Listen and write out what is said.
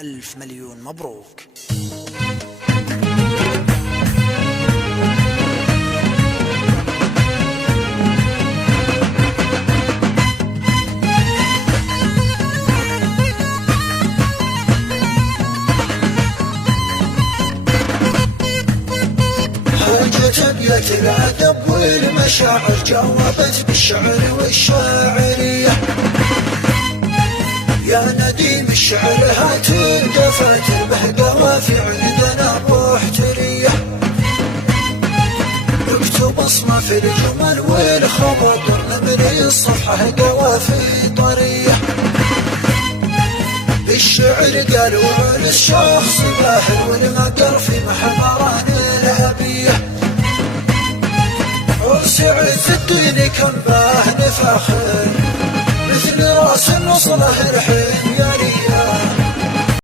ألف مليون مبروك. حاجة أبيات الأدب والمشاعر جاوبت بالشعر والشاعرية. يا نديم الشعر هات الدفاتر به قوافي عندنا محترية. اكتب اصناف الجمل والخواطر نملي الصفحة قوافي طرية. الشعر قالوا عن الشخص باهر والمقر في محمران الأبية. عرس عز الدين كم باه نفاخر مثل راس النصره الحين يا